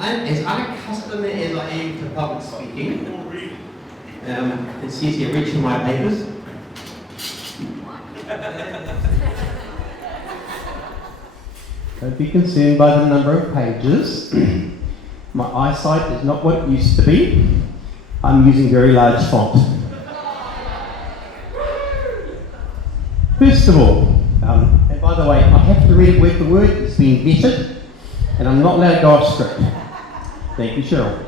as unaccustomed as I am to public speaking, it's easier reaching my papers. Don't be concerned by the number of pages. My eyesight is not what it used to be. I'm using very large font. First of all, and by the way, I have to read it word for word. It's been vetted, and I'm not allowed to go off script. Thank you, Cheryl.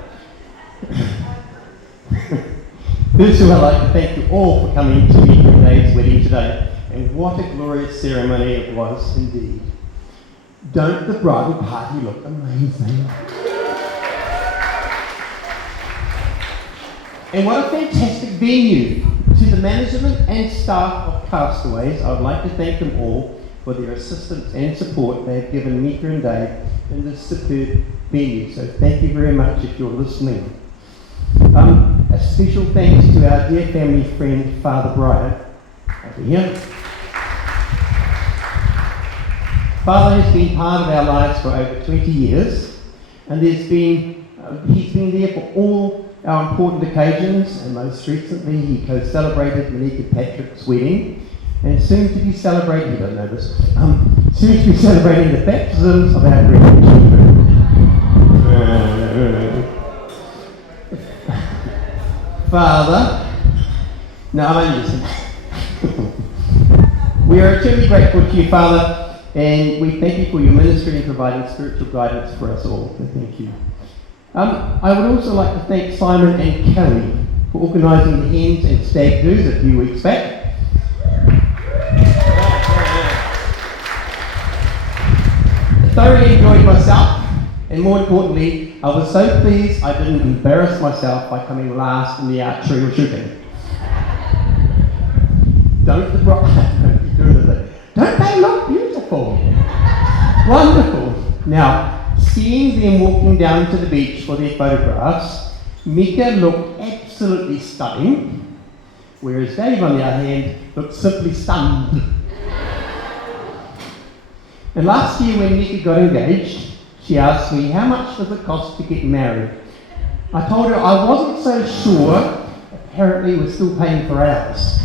First of all, I'd like to thank you all for coming to Meeka and Dave's wedding today, and what a glorious ceremony it was indeed. Don't the bridal party look amazing? And what a fantastic venue. To the management and staff of Castaways, I would like to thank them all for their assistance and support they have given Meeka and Dave in this superb venue. So thank you very much if you're listening. A special thanks to our dear family friend, Father Brian, over here. Father has been part of our lives for over 20 years, and he's been there for all our important occasions, and most recently he co-celebrated Meeka Patrick's wedding, and soon to be celebrating, you don't know this, soon to be celebrating the baptisms of our grandchildren. Father, no, I'm only listening. We are eternally grateful to you, Father, and we thank you for your ministry and providing spiritual guidance for us all. So thank you. I would also like to thank Simon and Kelly for organising the hens and stag doos a few weeks back. I thoroughly enjoyed myself, and more importantly, I was so pleased I didn't embarrass myself by coming last in the archery shooting. Don't they look beautiful? Wonderful. Now, seeing them walking down to the beach for their photographs, Meeka looked absolutely stunning, whereas Dave, on the other hand, looked simply stunned. And last year when Meeka got engaged, she asked me, how much does it cost to get married? I told her I wasn't so sure. Apparently we're still paying for ours.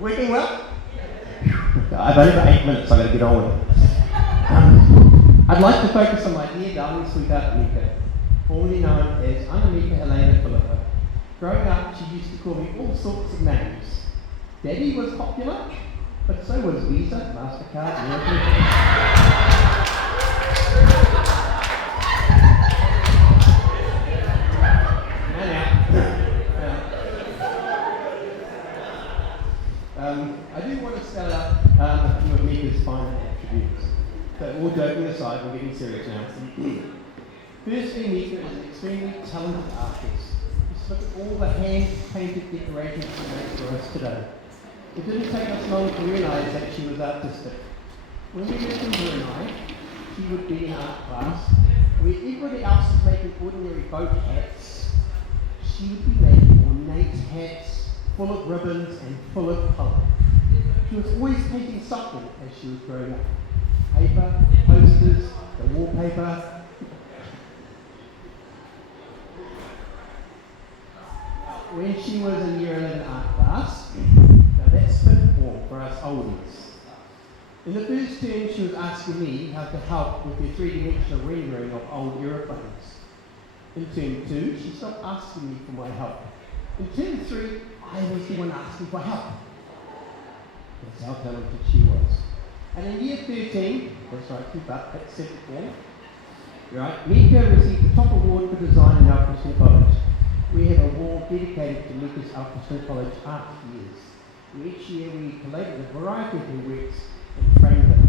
Working well? I've only got 8 minutes, I've got to get on with it. I'd like to focus on my dear darling sweetheart Meeka, formerly known as Meeka Helena Philippa. Growing up, she used to call me all sorts of names. Daddy was popular, but so was Visa, MasterCard, and everything. I do want to spell out a few of Meeka's fine attributes. So all joking aside, we're getting serious now. Firstly, Meeka is an extremely talented artist. Just look at all the hand-painted decorations she made for us today. It didn't take us long to realise that she was artistic. When we met her and I, she would be in art class, where everybody else is making ordinary boat hats. She would be making ornate hats, full of ribbons and full of colour. She was always painting something as she was growing up. Paper, posters, the wallpaper. When she was in year 11 art class, now that's fifth form for us oldies. In the first term, she was asking me how to help with the three-dimensional rendering of old aeroplanes. In term 2, she stopped asking me for my help. In term 3, I was the one asking for help. That's how talented she was. And in year 13, that's right, keep up, that's second form. Right, Meeka received the top award for design in Alfriston College. We have a wall dedicated to Meeka's Alfriston College art years. And each year we collated a variety of her works and framed them.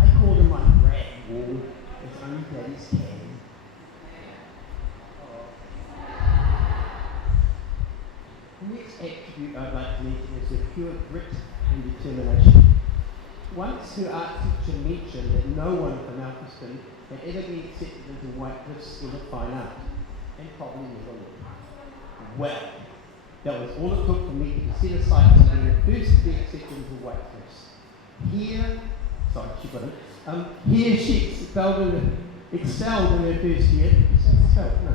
I call them my brag wall, as only daddies can. The next attribute I'd like to mention is her pure grit and determination. Once her art teacher mentioned that no one from Alfriston had ever been accepted into Whitecliffe's School of Fine Art, and probably never would. Well, that was all it took for me to set aside to be the first to be accepted into Whitecliffe's. Here, sorry, she couldn't. He and she excelled in her first year. Excelled, no.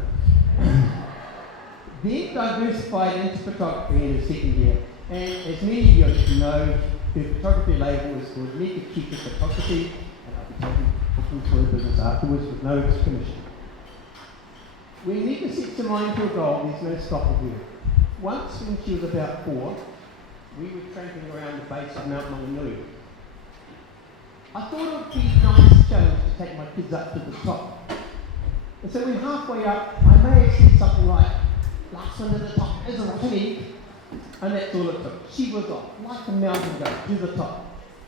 Then diversified into photography in her second year. And as many of you know, her photography label is called Meeka Photography, and I'll be talking to her business afterwards with no commission. When Meeka sets her mind to a goal, there's no stopping her. Once, when she was about 4, we were tramping around the base of Mount Maunganui. I thought it would be a nice challenge to take my kids up to the top. And so when halfway up, I may have said something like, last one to the top is a rocket. And that's all it took. She was off, like a mountain goat, to the top.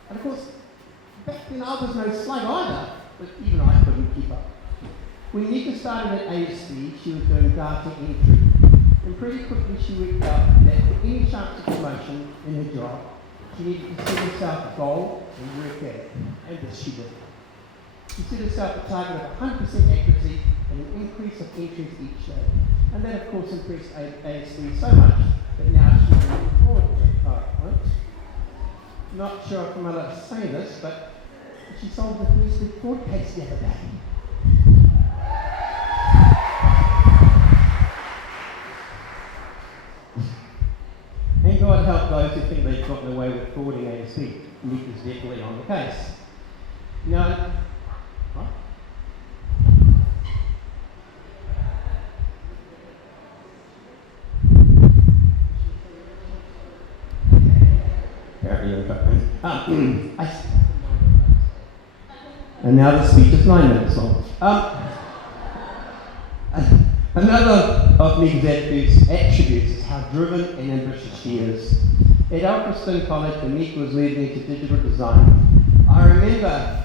And of course, back then I was no slug either, but even I couldn't keep up. When Meeka started at ASD, she was doing data entry. And pretty quickly she worked out that for any chance of promotion in her job, she needed to set herself a goal and work at it. And this she did. She set herself a target of 100% accuracy and an increase of entries each day. And that of course impressed ASD so much that now she's doing a broad PowerPoint. Not sure if I'm allowed to say this, but she sold the first big court case the other day. And God help those who think they've gotten away with frauding ASD. Meeka's definitely on the case. Now, what? And now the speech is 9 minutes long. Another of Meeka's attributes is how driven and ambitious she is. At Alfriston College, when Meeka was moving into digital design, I remember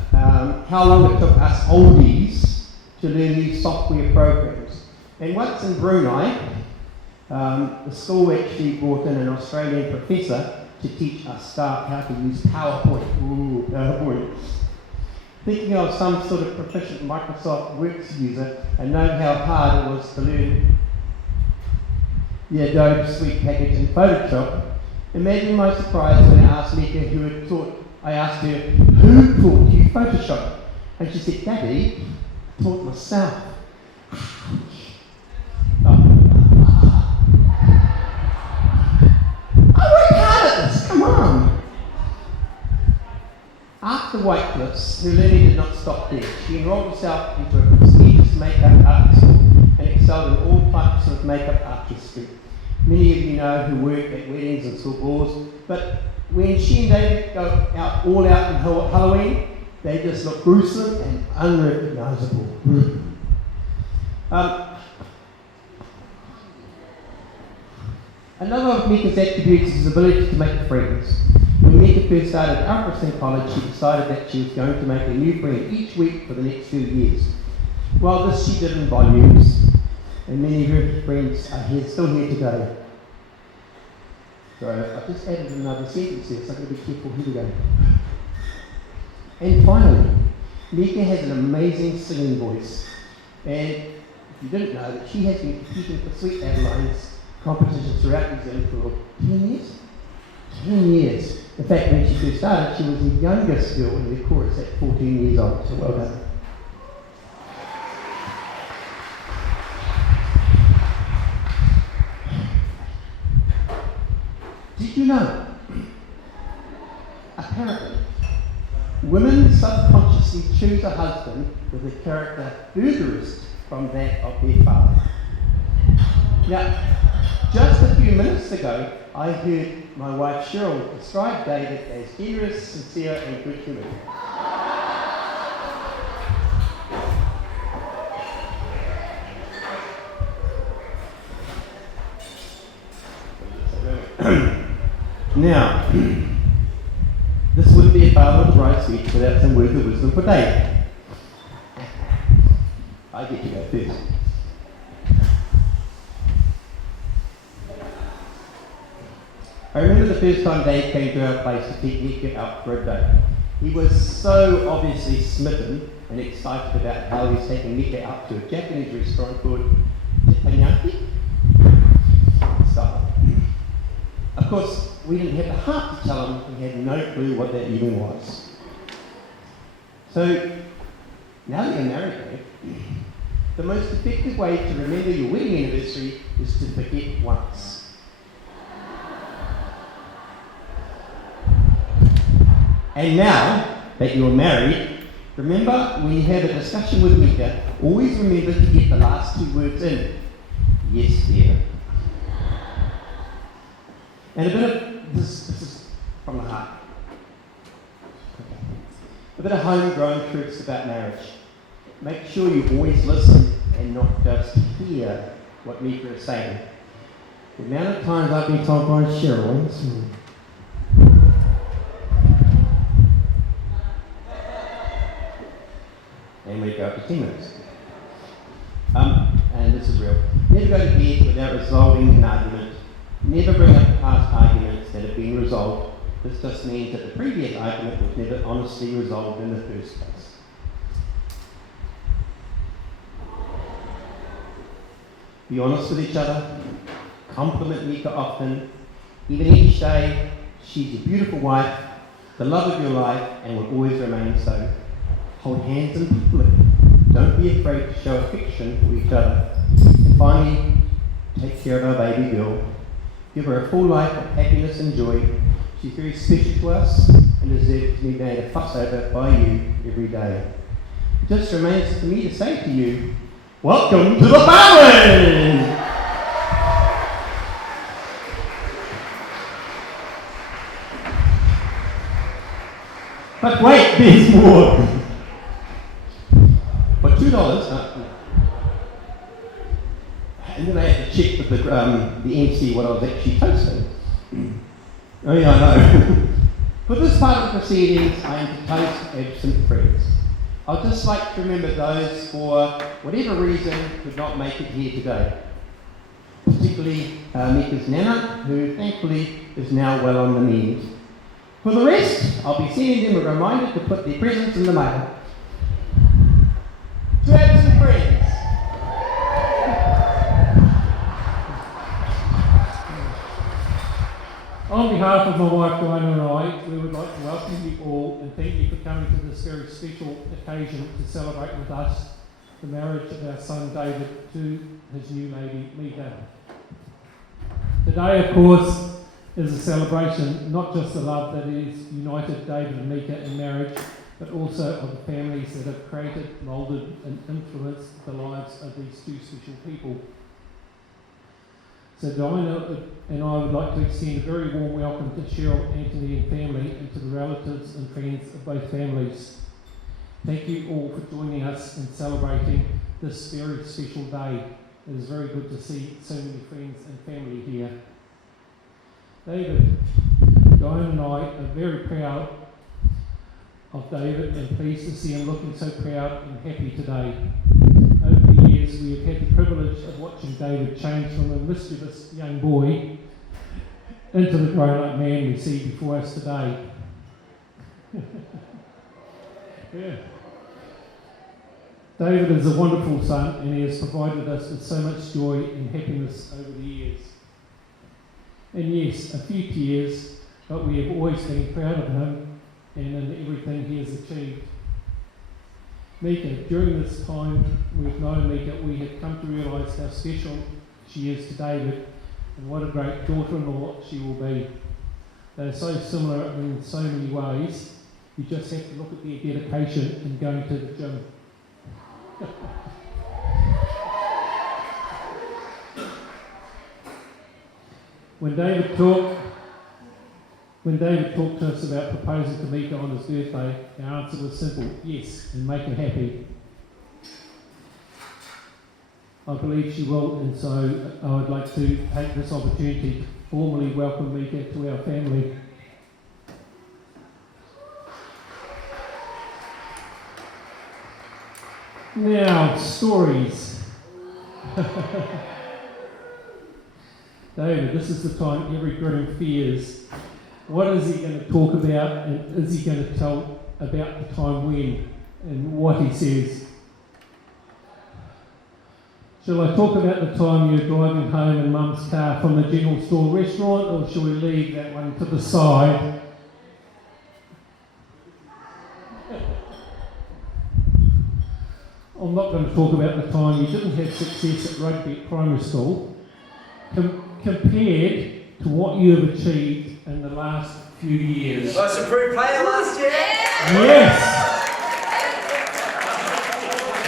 how long it took us oldies to learn these software programs. And once in Brunei, the school actually brought in an Australian professor to teach us staff how to use PowerPoint. Ooh, PowerPoint. Thinking of some sort of proficient Microsoft Works user and knowing how hard it was to learn the Adobe Suite package in Photoshop, imagine my surprise when I asked Meeka I asked her, who taught you Photoshop? And she said, Daddy, I taught myself. I worked hard at this, come on. After Whitecliffe's, her learning did not stop there. She enrolled herself into a prestigious makeup art school and excelled in all types of makeup artistry. Many of you know who work at weddings and school balls, but when she and David go all out in Halloween, they just look gruesome and unrecognisable. Another of Meeka's attributes is his ability to make friends. When Meeka first started at Alfriston College, she decided that she was going to make a new friend each week for the next few years. Well, this she did in volumes, and many of her friends are still here today. So I've just added another sentence here, so I've got to be careful. Here we go. And finally, Meeka has an amazing singing voice. And if you didn't know, that she has been competing for Sweet Adeline's competitions throughout New Zealand for 10 years? 10 years. In fact, when she first started, she was the youngest girl in the chorus at 14 years old, so well done. Did you know? Apparently, women subconsciously choose a husband with a character furthest from that of their father. Now, just a few minutes ago, I heard my wife Cheryl describe David as generous, sincere, and good-humoured. Now, this wouldn't be a father of the bride speech without some words of wisdom for David. I get to go first. I remember the first time Dave came to our place to pick Meeka up for a date. He was so obviously smitten and excited about how he was taking Meeka out to a Japanese restaurant called Teppanyaki. Of course, we didn't have the heart to tell him we had no clue what that even was. So, now that you're married, Dave, the most effective way to remember your wedding anniversary is to forget once. And now that you're married, remember when you have a discussion with Meeka, always remember to get the last two words in. Yes, dear. And a bit of, this is from the heart. A bit of homegrown truths about marriage. Make sure you always listen and not just hear what Meeka is saying. The amount of times I've been told by Cheryl, and we go up to 10 minutes. And this is real. Never go to bed without resolving an argument. Never bring up past arguments that have been resolved. This just means that the previous argument was never honestly resolved in the first place. Be honest with each other. Compliment Meeka often. Even each day, she's your beautiful wife, the love of your life, and will always remain so. Hold hands in public. Don't be afraid to show affection for each other. And finally, take care of our baby girl. Give her a full life of happiness and joy. She's very special to us and deserves to be made a fuss over by you every day. It just remains for me to say to you, welcome to the family! But wait, there's more! For $2, and then I had to check with the MC what I was actually toasting. Oh yeah, I know. For this part of the proceedings, I am to toast absent friends. I'd just like to remember those for whatever reason could not make it here today. Particularly Meeka's Nana, who thankfully is now well on the mend. For the rest, I'll be sending them a reminder to put their presents in the mail. To absent friends. On behalf of my wife Diana and I, we would like to welcome you all and thank you for coming to this very special occasion to celebrate with us the marriage of our son David to his new lady Meeka. Today, of course, is a celebration not just the love that is united David and Meeka in marriage, but also of the families that have created, moulded and influenced the lives of these two special people. So Diana and I would like to extend a very warm welcome to Cheryl, Anthony and family, and to the relatives and friends of both families. Thank you all for joining us in celebrating this very special day. It is very good to see so many friends and family here. David, Diana and I are very proud of David and pleased to see him looking so proud and happy today. Over the years, we have had the privilege of watching David change from a mischievous young boy into the grown-up man we see before us today. Yeah. David is a wonderful son and he has provided us with so much joy and happiness over the years. And yes, a few tears, but we have always been proud of him and in everything he has achieved. Meeka, during this time we've known Meeka, we have come to realise how special she is to David and what a great daughter-in-law she will be. They are so similar in so many ways, you just have to look at their dedication in going to the gym. When David talked to us about proposing to Meeka on his birthday, our answer was simple: yes, and make her happy. I believe she will, and so I would like to take this opportunity to formally welcome Meeka to our family. Now, stories. David, this is the time every groom fears. What is he going to talk about, and is he going to tell about the time when and what he says? Shall I talk about the time you're driving home in Mum's car from the general store restaurant, or shall we leave that one to the side? I'm not going to talk about the time you didn't have success at rugby at primary school, compared to what you have achieved in the last few years. Most improved player last year. Yes!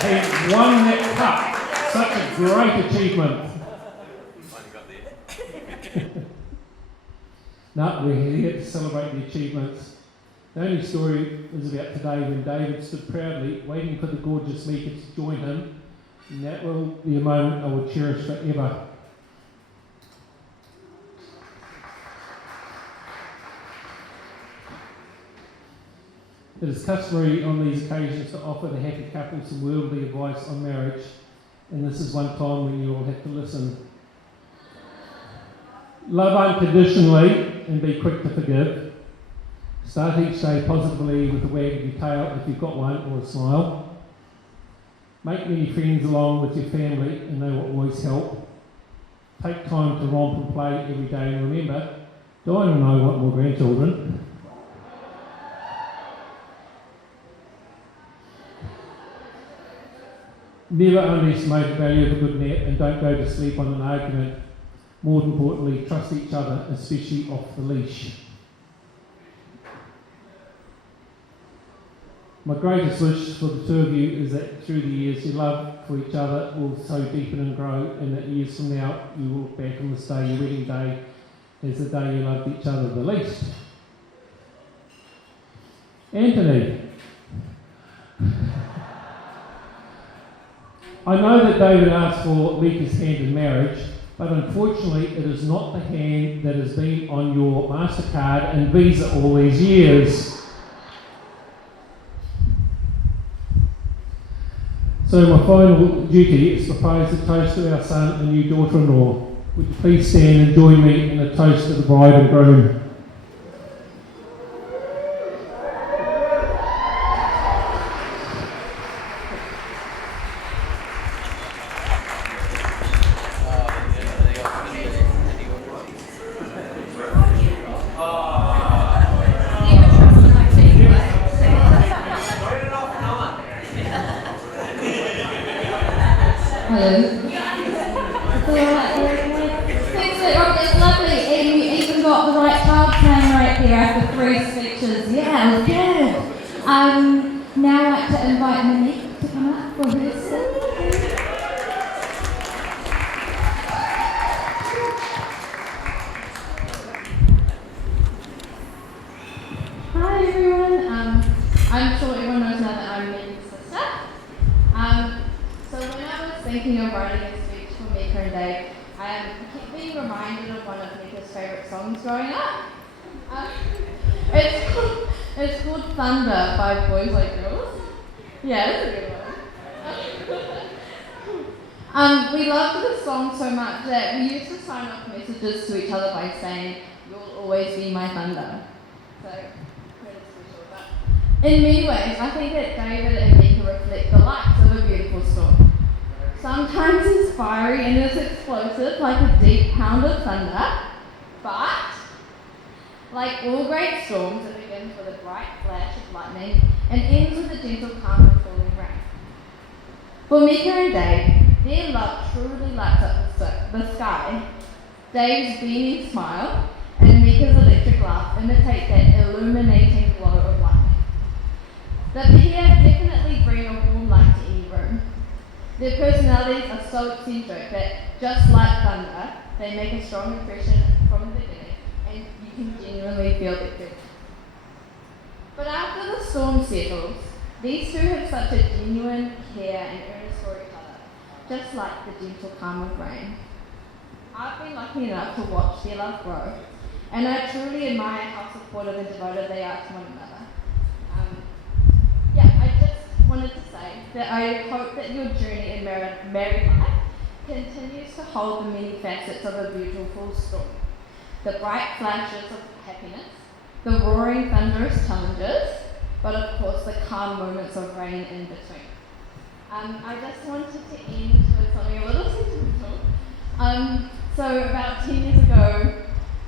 He won that cup. Such a great achievement. No, we're here to celebrate the achievements. The only story is about today when David stood proudly waiting for the gorgeous Meeka to join him, and that will be a moment I will cherish forever. It is customary on these occasions to offer the happy couple some worldly advice on marriage, and this is one time when you all have to listen. Love unconditionally and be quick to forgive. Start each day positively with a wag of your tail if you've got one, or a smile. Make many friends along with your family, and they will always help. Take time to romp and play every day, and remember, Diane and I want more grandchildren. Never underestimate the value of a good nap, and don't go to sleep on an argument. More importantly, trust each other, especially off the leash. My greatest wish for the two of you is that through the years your love for each other will so deepen and grow, and that years from now you will look back on this day, your wedding day, as the day you loved each other the least. Anthony. I know that David asked for Meeka's hand in marriage, but unfortunately it is not the hand that has been on your MasterCard and Visa all these years. So my final duty is to propose a toast to our son and new daughter-in-law. Would you please stand and join me in a toast to the bride and groom? Now I'd like to invite Meeka to come up for her sing. Hi everyone. I'm sure everyone knows now that I'm Meeka's sister. So when I was thinking of writing a speech for Meeka and Dave, I kept being reminded of one of Meeka's favourite songs growing up. It's called Thunder by Boys Like Girls. Yeah, it's a good one. We loved this song so much that we used to sign off messages to each other by saying, "You'll always be my thunder." So, pretty special. But in many ways, I think that David and Meeka reflect the likes of a beautiful storm. Sometimes it's fiery and it's explosive, like a deep pound of thunder, but like all great storms, it begins with a bright flash of lightning and ends with a gentle calm of falling rain. For Meeka and Dave, their love truly lights up the sky. Dave's beaming smile and Meeka's electric laugh imitate that illuminating glow of lightning. The pair definitely bring a warm light to any room. Their personalities are so eccentric that, just like thunder, they make a strong impression from the beginning, and you can genuinely feel their presence. But after the storm settles, these two have such a genuine care and earnest for each other, just like the gentle calm of rain. I've been lucky enough to watch their love grow, and I truly admire how supportive and devoted they are to one another. I just wanted to say that I hope that your journey in married life continues to hold the many facets of a beautiful storm. The bright flashes of happiness, the roaring thunderous challenges, but of course the calm moments of rain in between. I just wanted to end with something a little sentimental. So about 10 years ago,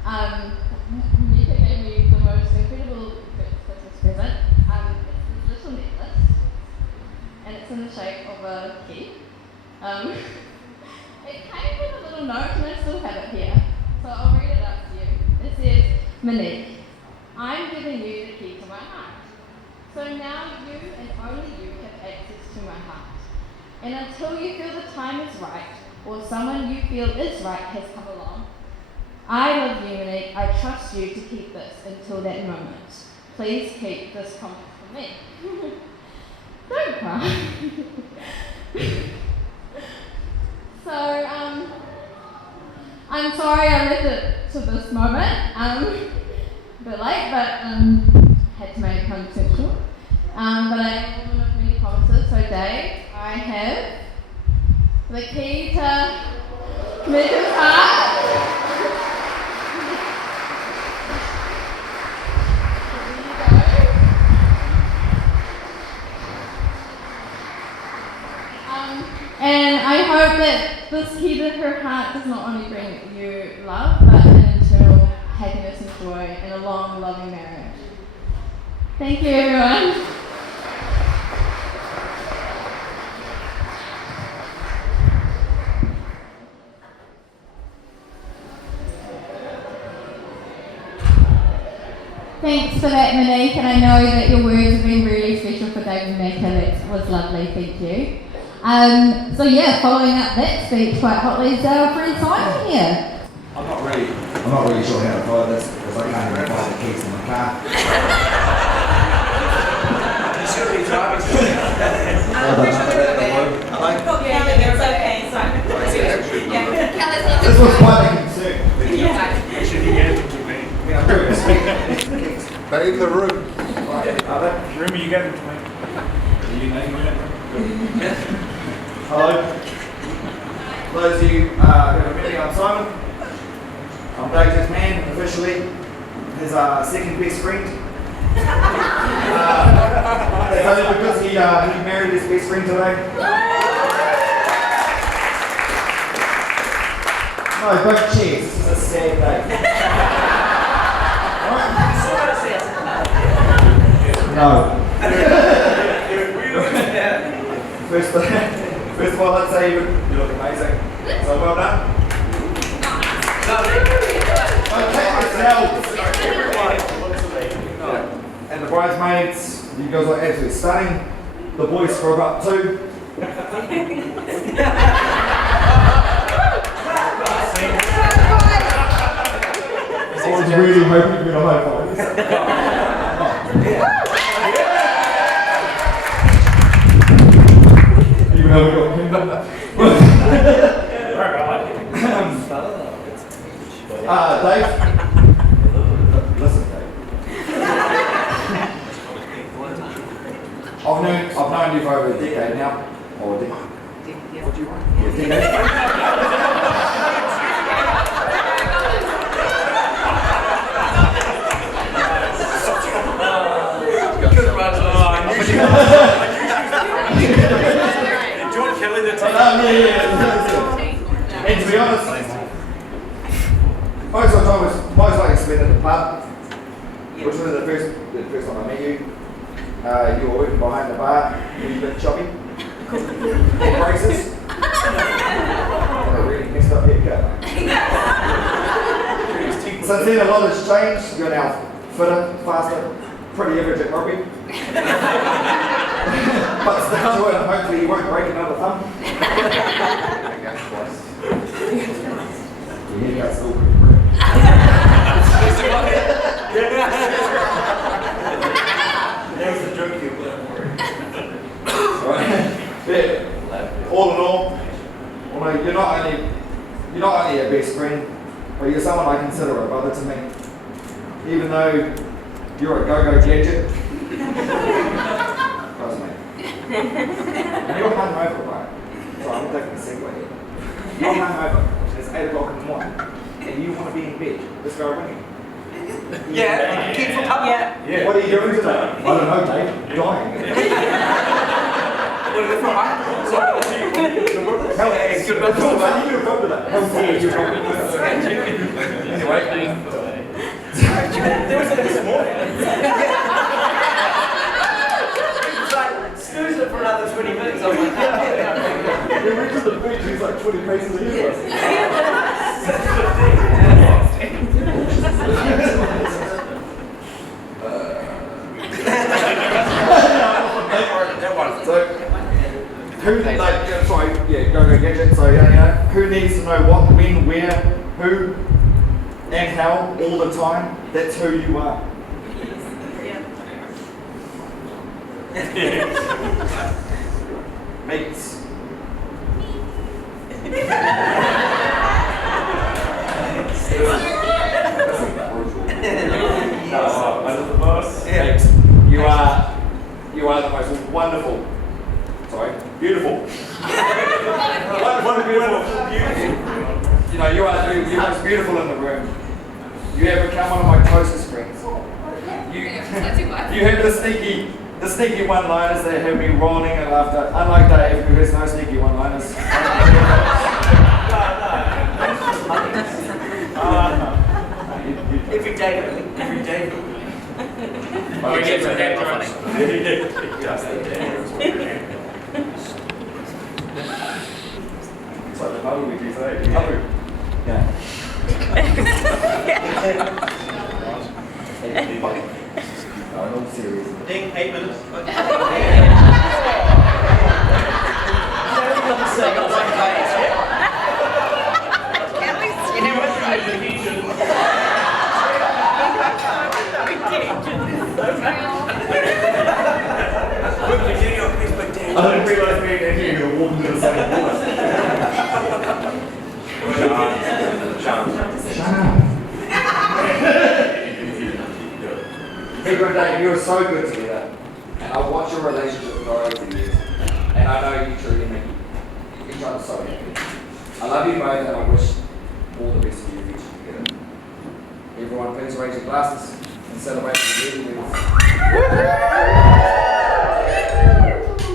Meeka gave me the most incredible Christmas present. It's this little necklace, and it it's in the shape of a key. It came with a little note and I still have it here. So I'll read it out to you. It says, Monique, I'm giving you the key to my heart. So now you and only you have access to my heart. And until you feel the time is right, or someone you feel is right has come along, I love you, Monique. I trust you to keep this until that moment. Please keep this promise for me. Don't cry. So, I'm sorry I left it to this moment. A bit late, but had to make it consensual. But I am a woman of many promises. So, Dave, I have the key to Meeka's heart. And I hope that this key to her heart does not only bring you love, but an eternal happiness and joy and a long, loving marriage. Thank you, everyone. Thanks for that, Monique, and I know that your words have been really special for Dave and Meeka. That was lovely, thank you. Following up that speech quite hotly is our friend Simon here. I'm not really sure how to follow this because I can't even find the keys in my car. You should be driving. This was quite a concern. But in the room. Room, you get them to me. You name it. Hello. For those of you who have met me, I'm Simon. I'm Dave's man, officially his second best friend. That's only because he married his best friend today. No, don't cheers. This is a sad day. No. First of all, I'd say you look amazing. So well done. Okay, and the bridesmaids, you guys are absolutely stunning. The boys scrub up too. I was really hoping you'd get a high five. Even though we got Kindle. Dave. Listen, Dave. I've known you for over a decade now. Or a decade. What do you want? Yeah, decade. And to be honest, most of the time was most likely spent at the pub, which was the first time I met you. You were working behind the bar, you were a bit choppy. Braces. And a really messed up haircut. Since then, a lot has changed. You're now fitter, faster, pretty average at rugby. But stick to it and hopefully you won't break another thumb. Your haircut's still pretty pretty. There's the joke you put for it. Yeah. All in all, you're not only a best friend, but you're someone I consider a brother to me. Even though you're a go-go gadget. Trust me. And you're hungover, right? So I'm taking a segue here. You're hungover. It's 8 o'clock in the morning. And you want to be in bed. Let's go ringing. Yeah. Keep from up. Yeah. What are you doing today? I don't know, Dave. Dying. What is it from? Hell, it's good. You could have gone to that. Hell, yeah, you're wrong. Anyway. There was like this morning. It's like, snooze it for another another 20 minutes. I'm like, We went to the beach, he's like 20 paces ahead of us. So, who, like, sorry, yeah, go gadget. So, who needs to know what, when, where, who, and how all the time? That's who you are. Mates. Under the bus. Mates. You are the most wonderful. Sorry, beautiful. Wonderful, beautiful. You know, you're most beautiful in the room. You have become one of my closest friends. You have the sneaky one-liners that have me rolling in laughter. Unlike Dave, who has no sneaky one-liners. every day. Oh, he gets some dad jokes. It's like the bubble we do today. Bubble. Yeah. No, in all seriousness. Ding, 8 minutes. I didn't realise me and Andrew were going to walk into the same water. Meeka and Dave, you are so good together. And I've watched your relationship grow over the years. And I know you truly make each other so happy. I love you both and I wish all the best for your future together. Everyone, please raise your glasses and celebrate the wedding with us.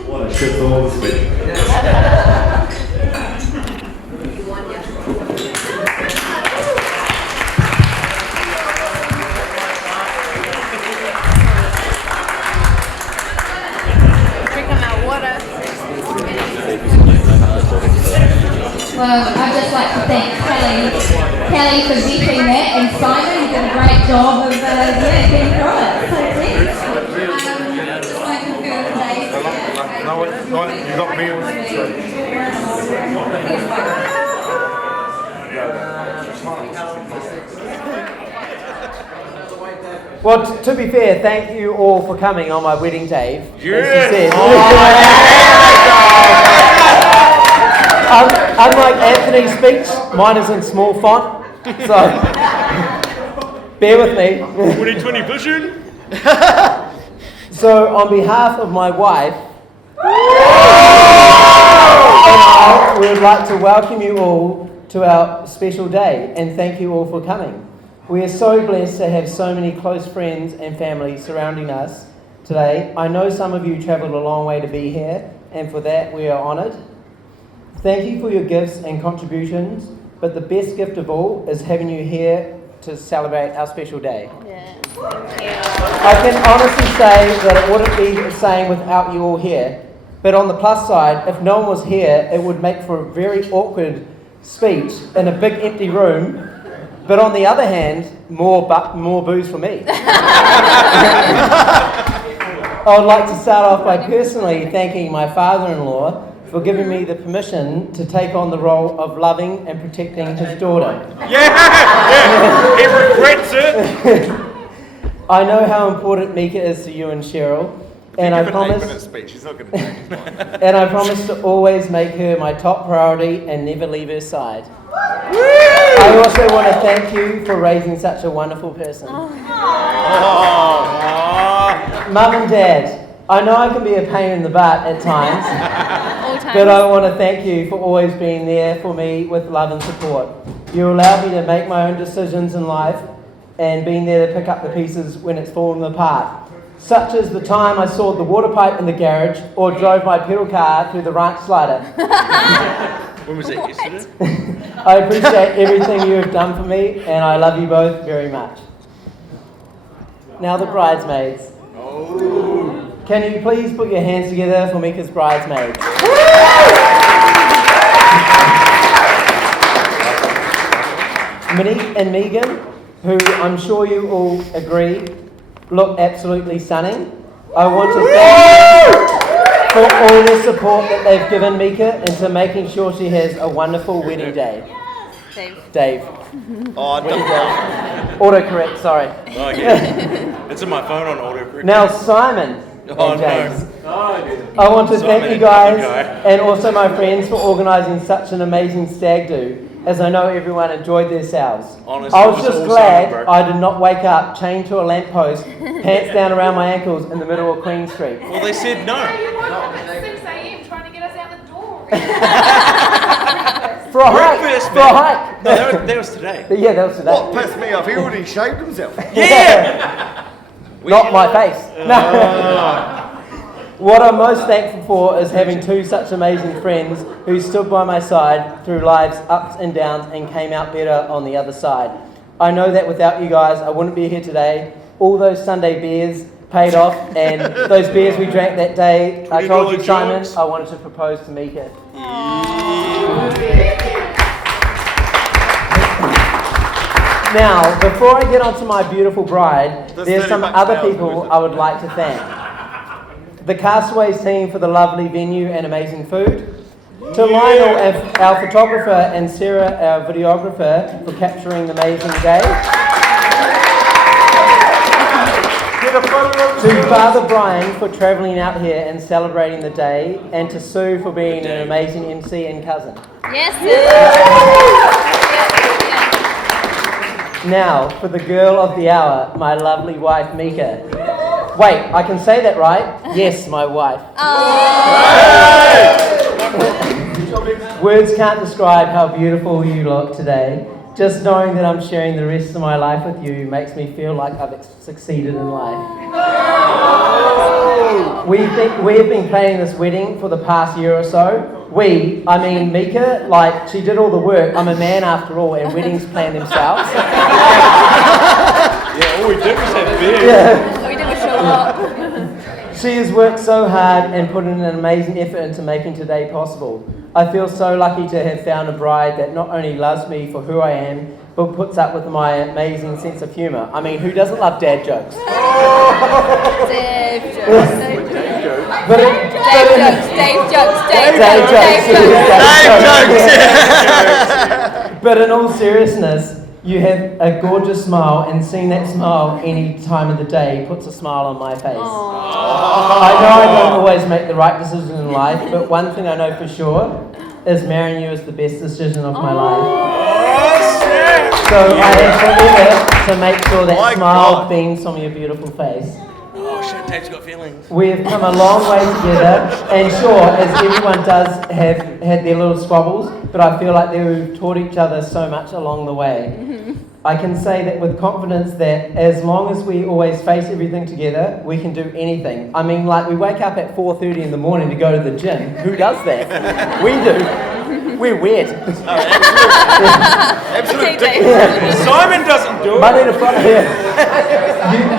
What a shit all this week. Well, I'd just like to thank Kelly for beating that, and Simon, you did a great job of getting through it. So thanks. Just like to feel the day. No, you got me. Well, to be fair, thank you all for coming on my wedding day. As you said. Unlike Anthony's speech, mine is in small font, so bear with me. 2020 vision. So, on behalf of my wife, we would like to welcome you all to our special day and thank you all for coming. We are so blessed to have so many close friends and family surrounding us today. I know some of you travelled a long way to be here, and for that we are honoured. Thank you for your gifts and contributions, but the best gift of all is having you here to celebrate our special day. I can honestly say that it wouldn't be the same without you all here, but on the plus side, if no one was here, it would make for a very awkward speech in a big empty room. But on the other hand, more booze for me. I would like to start off by personally thanking my father-in-law for giving me the permission to take on the role of loving and protecting his daughter. Yeah, he regrets it. I know how important Meeka is to you and Cheryl, and I promise. Speech. He's not going to change his mind. And I promise to always make her my top priority and never leave her side. I also want to thank you for raising such a wonderful person. Mum and Dad, I know I can be a pain in the butt at times, but I want to thank you for always being there for me with love and support. You allow me to make my own decisions in life and being there to pick up the pieces when it's fallen apart. Such as the time I sawed the water pipe in the garage or drove my pedal car through the ranch slider. When was that, yesterday? I appreciate everything you have done for me, and I love you both very much. Now the bridesmaids. Can you please put your hands together for Meeka's bridesmaids? Monique and Megan, who I'm sure you all agree look absolutely stunning. I want to thank them for all the support that they've given Meeka into making sure she has a wonderful wedding day. Dave. Oh, Autocorrect, sorry. oh yeah. It's in my phone on autocorrect. Now Simon Oh, and James. no. I want to Simon thank you and guys the guy. and also my friends for organising such an amazing stag do, as I know everyone enjoyed themselves. Honestly, I it was was just all glad Simon, bro. I did not wake up chained to a lamppost, pants down around my ankles in the middle of Queen Street. Well, they said no. You woke up at 6 a.m. trying to get us out the door. For a hike! Breakfast, For a man. hike! No, that was today. Yeah, that was today. What pissed me off? He already shaved himself. Yeah! Not my face. No. What I'm most thankful for is having two such amazing friends who stood by my side through life's ups and downs and came out better on the other side. I know that without you guys, I wouldn't be here today. All those Sunday beers paid off, and those beers we drank that day, I told you, $20 Simon, jokes. I wanted to propose to Meeka. Now, before I get onto my beautiful bride, there's some other people I would like to thank. The Castaways team for the lovely venue and amazing food. To Lionel, our photographer, and Sarah, our videographer, for capturing the amazing day. To Father Brian for travelling out here and celebrating the day, and to Sue for being an amazing MC and cousin. Yes, Now, for the girl of the hour, my lovely wife, Meeka. Wait, I can say that right? Yes, my wife. Words can't describe how beautiful you look today. Just knowing that I'm sharing the rest of my life with you makes me feel like I've succeeded in life. We've been planning this wedding for the past year or so. I mean Meeka, like, she did all the work. I'm a man after all, and weddings plan themselves. Yeah, all we did was have beer. Yeah. we didn't show up. She has worked so hard and put in an amazing effort into making today possible. I feel so lucky to have found a bride that not only loves me for who I am, but puts up with my amazing sense of humour. I mean, who doesn't love dad jokes? Dave jokes. But in all seriousness, you have a gorgeous smile, and seeing that smile any time of the day puts a smile on my face. I know I don't always make the right decision in life, but one thing I know for sure is marrying you is the best decision of my life. So I have forever to make sure that smile beams from your beautiful face. Oh shit, Dave's got feelings. We have come a long way together, and sure, as everyone does have had their little squabbles, but I feel like they've taught each other so much along the way. I can say that with confidence that as long as we always face everything together, we can do anything. I mean, like, we wake up at 4:30 in the morning to go to the gym. Who does that? We do. We're weird. Absolute dick. Simon doesn't do it. Monday to Friday.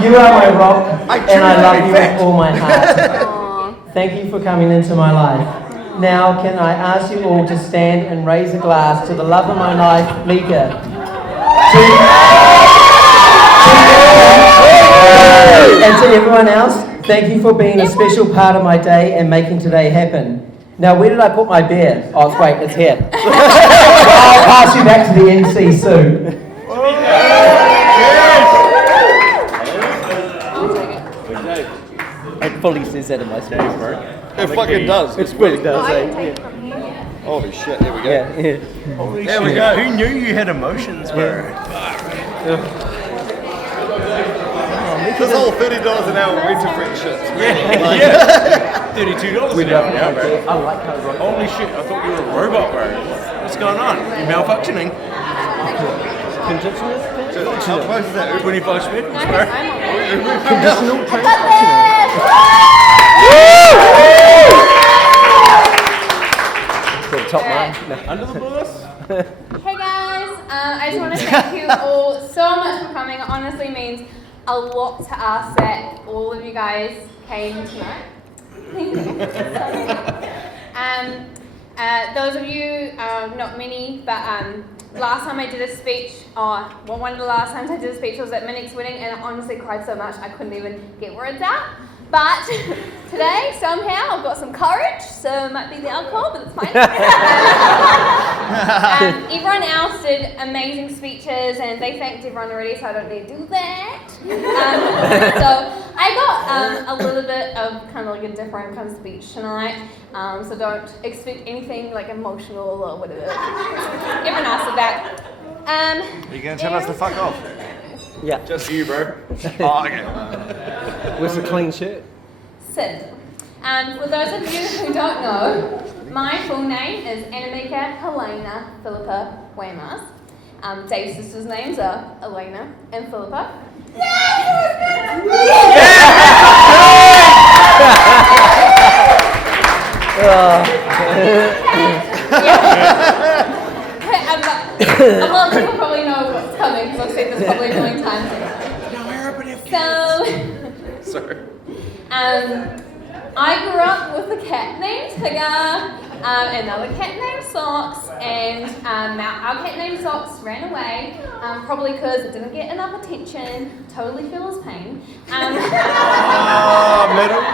You are my rock, and I love you with all my heart. Thank you for coming into my life. Now, can I ask you all to stand and raise a glass to the love of my life, Meeka? And to everyone else, thank you for being a special part of my day and making today happen. Now, where did I put my beer? Oh, wait, it's here. I'll pass you back to the MC soon. It fully says that in my space, bro. It fucking does. It really does, eh? Holy shit, there we go. Yeah, yeah. There we go. Who knew you had emotions, bro? This whole $30 an hour winter friendships. Yeah. $32 We an love hour now, bro. I like code right. Holy shit, I thought you were a robot, bro. What's going on? You're malfunctioning. How close is that? 25 spins, bro. Conditional transactional. Top line. Under the bus? Hey guys, I just want to thank you all so much for coming. It honestly means a a lot to us that all of you guys came tonight. Thank you. Those of you, not many, but last time I did a speech, one of the last times I did a speech was at Minik's wedding, and I honestly cried so much I couldn't even get words out. But today, somehow, I've got some courage, so it might be the alcohol, but it's fine. Everyone else did amazing speeches, and they thanked everyone already, so I don't need to do that. So I got a little bit of kind of like a different kind of speech tonight, so don't expect anything like emotional or whatever. Everyone else did that. Are you going to tell us to fuck off? Yeah. Just you, bro. Oh, okay. Where's the clean shirt? Sid. For those of you who don't know, my full name is Meeka Helena Philippa Weymars. Dave's sisters' names are Elena and Philippa. A lot of people probably know what's coming because I've said this probably a million times. So, Sorry. I grew up with a cat named Tigger, another cat named Socks, and our cat named Socks ran away, probably because it didn't get enough attention. Totally feel his pain.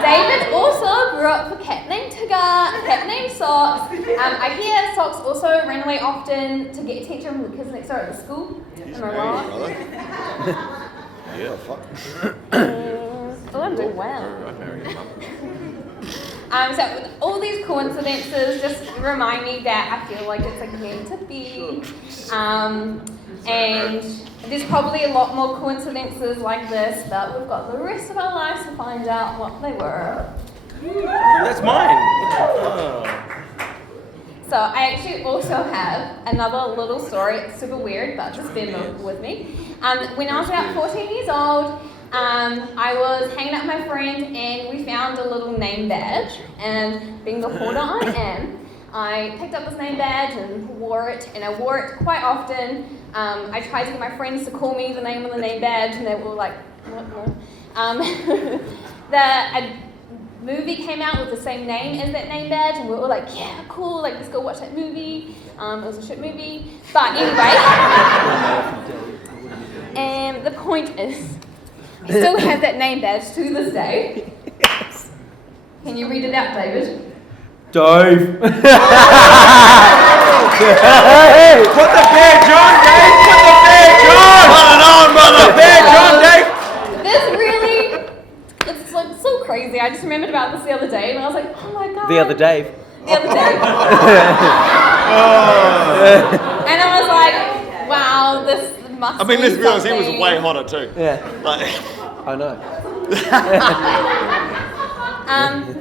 David also grew up with a cat named Tigger, a cat named Socks. I hear Socks also ran away often to get attention from the kids next door at the school. Am I wrong? Yeah, fuck. Oh, I'm doing well. So all these coincidences just remind me that I feel like it's like meant to be. And there's probably a lot more coincidences like this, but we've got the rest of our lives to find out what they were. That's mine. Oh. So I actually also have another little story. It's super weird, but just bear with me. When I was about 14 years old, I was hanging out with my friend and we found a little name badge, and being the hoarder I am, I picked up this name badge and wore it, and I wore it quite often. I tried to get my friends to call me the name of the name badge, and they were like, what? A movie came out with the same name as that name badge, and we were like, yeah, cool, like let's go watch that movie. It was a shit movie, but anyway. And the point is, I still have that name badge to this day. Yes. Can you read it out, David? Dave. Put the badge on, Dave! Put the badge on! Put it on, brother! Badge on, Dave! This really, it's like so crazy. I just remembered about this the other day, and I was like, oh my god. The other Dave. The other day. And I was like, wow, this must be let's be honest, he was something. way hotter too. Yeah. Like, I know.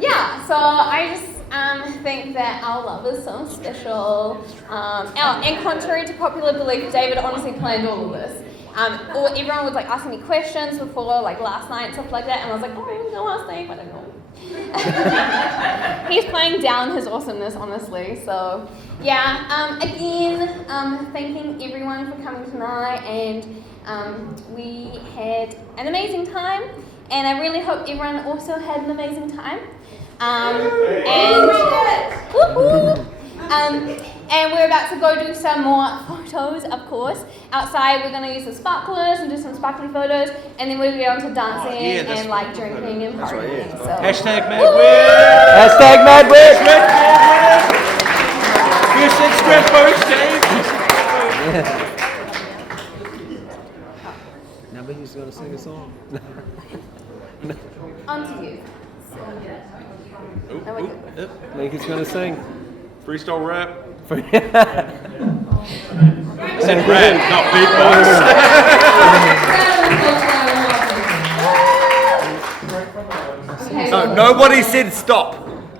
Yeah, so I just think that our love is so special. And contrary to popular belief, David honestly planned all of this. Everyone was like asking me questions before, like last night, stuff like that, and I was like, oh, go ask Dave, I don't know. He's playing down his awesomeness, honestly. So, yeah. Again, thanking everyone for coming tonight, and we had an amazing time, and I really hope everyone also had an amazing time. And we're about to go do some more photos, of course. Outside, we're going to use the sparklers and do some sparkly photos, and then we'll go on to dancing and like drinking and partying. So. hashtag MadWed! Hashtag MadWed! Here's 6 square posts, Dave! Now he's going to sing a song. On to you. Meeka's going to sing. Freestyle rap. Okay. Said rap, not beatbox. No, nobody said stop.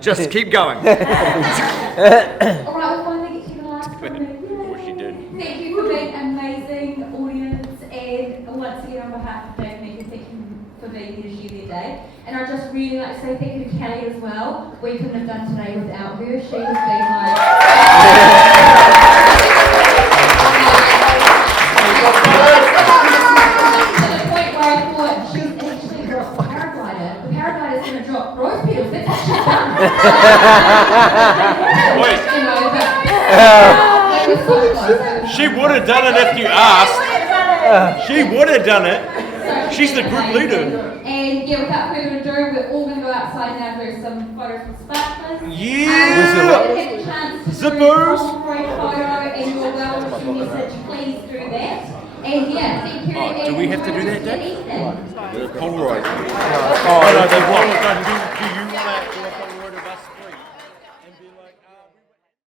Just keep going. Alright, we'll finally get to the last one. What she did. Thank you for being amazing audience, and once again on behalf of Dave and Meeka, thank you for being here to share their day. And I'd just really like to say thank you to Kelly as well. We couldn't have done today without her. She has been like... to the point where I thought Wait, she would have done it if you asked. She would have done it. She's the group leader. And yeah, without further ado, we're all going to go outside now for some photos with sparklers. Yeah. Have a chance to Zippers. do a photo and your well-wishing message, please do that. And yeah, thank you. Oh, do we have to do that, Dave? Dave? Polaroid. Oh, no, they won't. Do you